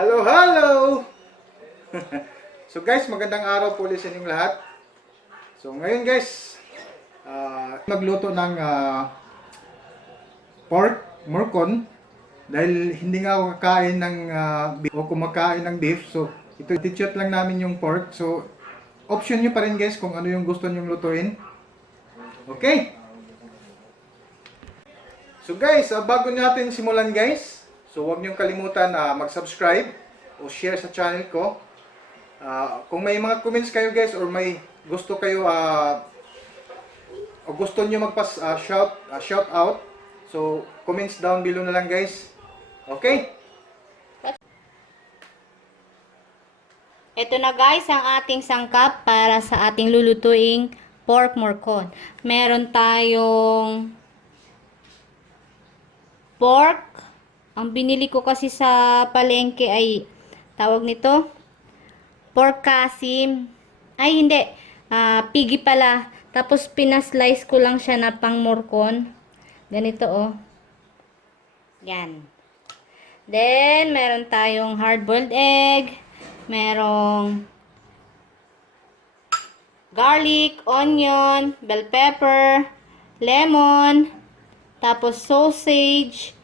Hello, hello! So guys, magandang araw po ulit sa inyong lahat. So ngayon guys, magluto ng pork, morcon. Dahil hindi nga ako kakain ng beef o kumakain ng beef. So ito, titiyot lang namin yung pork. So option nyo pa rin guys kung ano yung gusto nyong lutuin. Okay? So guys, bago natin simulan guys, so huwag niyong kalimutan mag-subscribe o share sa channel ko. Kung may mga comments kayo guys or may gusto kayo o gusto niyo shout out, so comments down below na lang guys. Okay? Ito na guys ang ating sangkap para sa ating lulutuing pork morcon. Meron tayong pork. Ang binili ko kasi sa palengke ay tawag nito pork kasim. Ay hindi, pigi pala. Tapos pinaslice ko lang siya na pang morcon. Ganito oh. Yan. Then meron tayong hard-boiled egg. Merong garlic, onion, bell pepper, lemon, tapos sausage,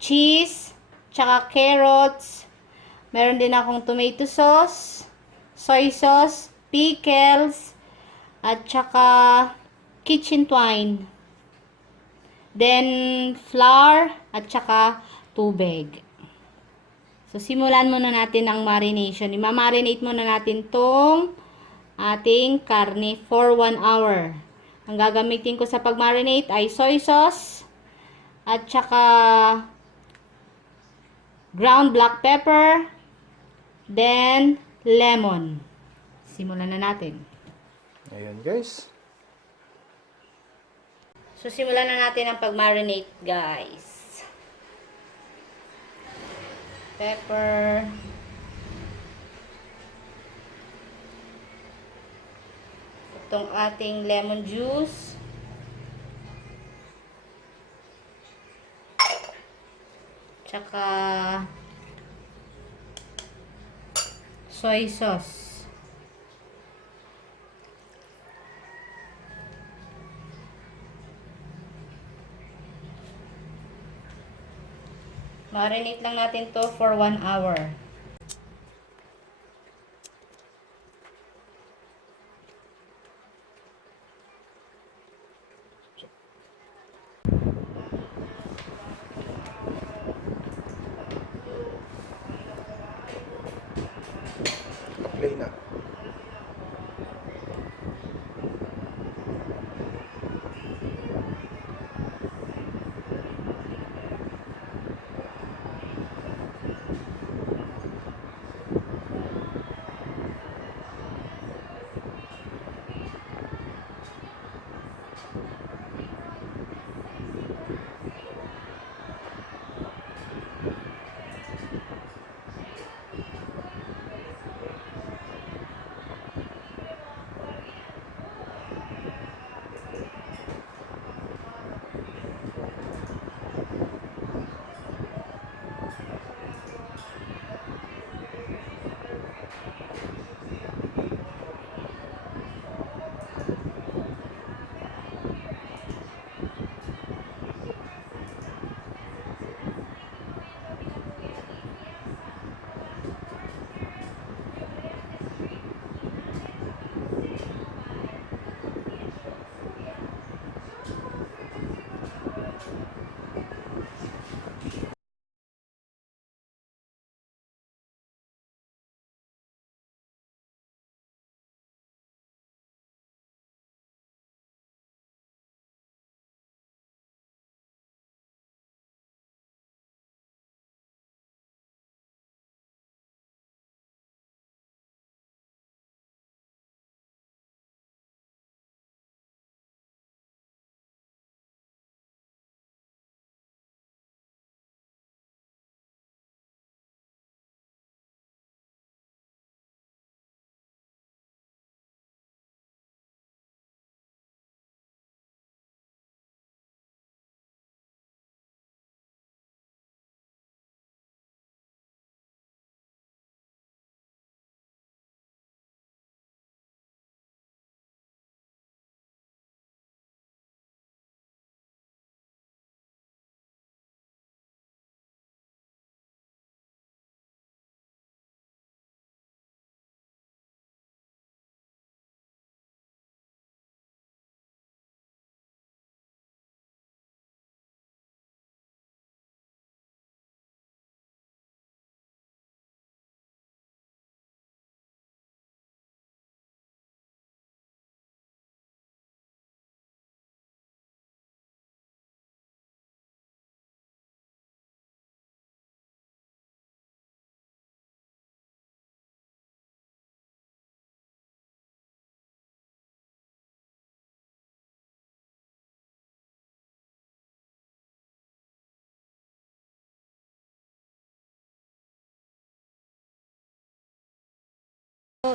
cheese, tsaka carrots. Meron din akong tomato sauce, soy sauce, pickles, at tsaka kitchen twine. Then flour at tsaka tubig. So, simulan muna natin ang marination. Imamarinate muna natin tong ating karne for 1 hour. Ang gagamitin ko sa pag-marinate ay soy sauce at saka ground black pepper, then lemon. Simulan na natin. Ayan guys. So, simulan na natin ang pag-marinate guys. Pepper. Itong ating lemon juice. Tsaka soy sauce. Marinate lang natin to for 1 hour. Play na.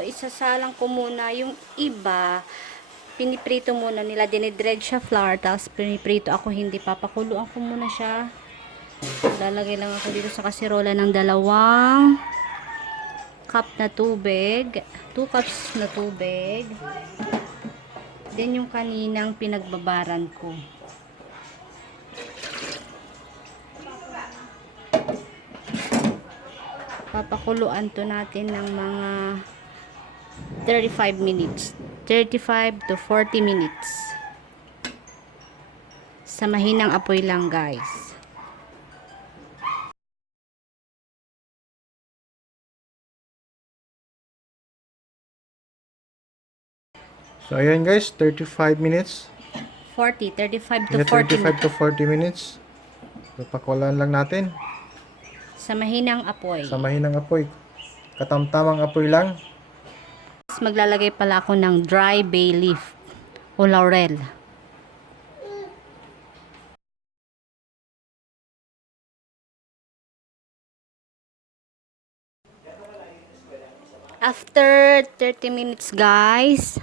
isasalang ko muna yung iba. Piniprito muna nila, dinidredge siya flour, tapos piniprito ako, hindi papakuluan ko muna siya. Lalagay lang ako dito sa kasirola ng 2 cup na tubig, 2 cups na tubig. Then yung kaninang pinagbabaran ko. Papakuluan to natin ng mga 35 minutes. 35 to 40 minutes. Sa mahinang apoy lang, guys. So ayan guys, 35 minutes. 35 to Yeah, 40 35 to 40 minutes. So pakulaan lang natin. sa mahinang apoy. Sa mahinang apoy. Katamtamang apoy lang. Maglalagay pala ako ng dry bay leaf o laurel. After 30 minutes, guys,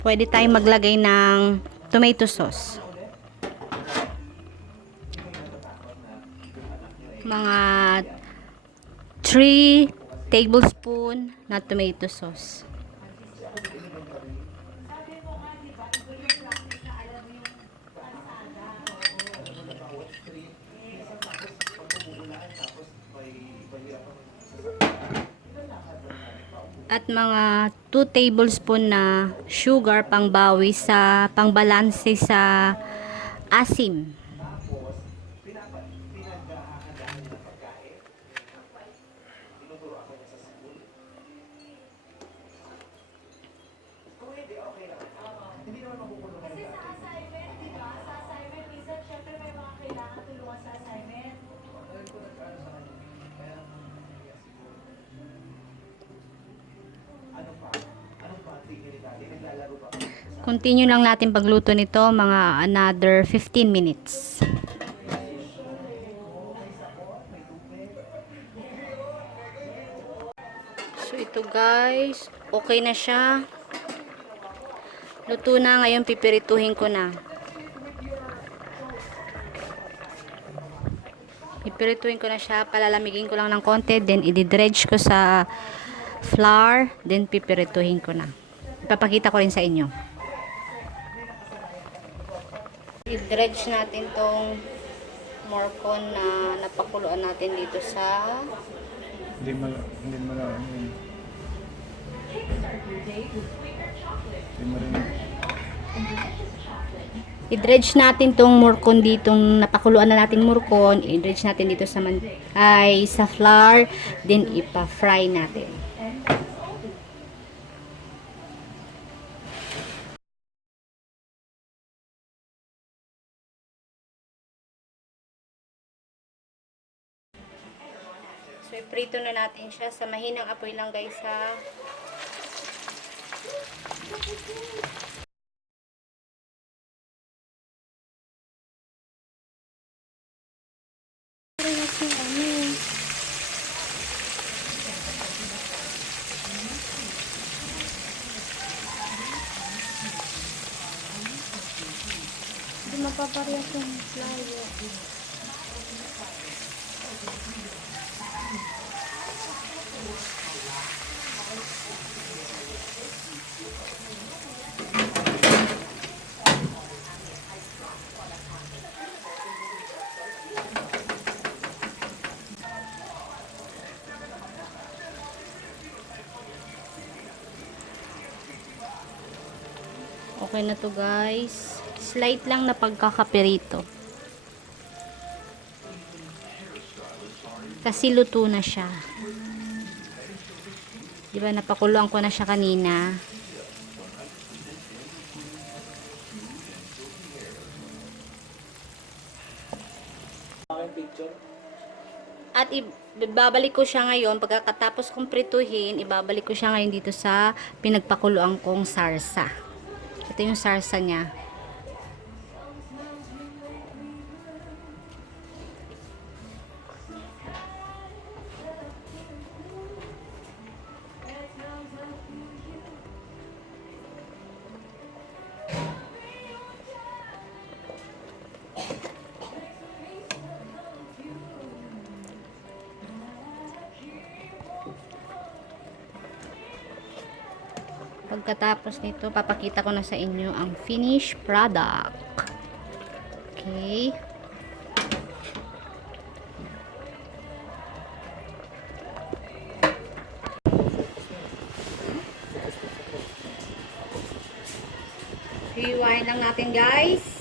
pwede tayong maglagay ng tomato sauce. Mga 3 tablespoon na tomato sauce. At mga 2 tablespoon na sugar pangbawi sa pangbalanse sa asim. Continue lang natin pagluto nito mga another 15 minutes. So ito guys, okay na siya. Luto na, ngayon pipirituhin ko na. Pipirituhin ko na siya, palalamigin ko lang ng konti, then i-dredge ko sa flour, then pipirituhin ko na. Ipapakita ko rin sa inyo. I-dredge natin tong morcon na napakuluan natin dito sa Hindi mo i-dredge natin tong morcon ditong napakuluan na nating morcon, i-dredge natin dito sa sa flour, then ipa-fry natin. So, iprito na natin siya sa mahinang apoy lang guys ha. Hindi mapaparehas yung flour. Okay na to guys. Slight lang na pagkakapirito. Kasi luto na siya. Diba napakuluan ko na siya kanina. At ibabalik ko siya ngayon, pagkatapos kong prituhin, ibabalik ko siya ngayon dito sa pinagpakuluan kong sarsa. Ito yung sarsa niya. Pagkatapos nito, papakita ko na sa inyo ang finished product. Okay. Hiwain lang natin, guys.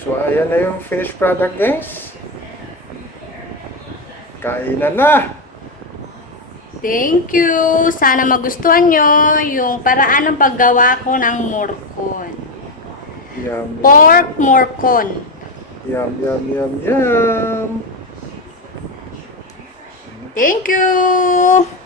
So, ayan na yung finished product, guys. Kainan na! Thank you! Sana magustuhan nyo yung paraan ng paggawa ko ng morcon. Yum, Pork morcon. yum, yum, yum, yum. Thank you!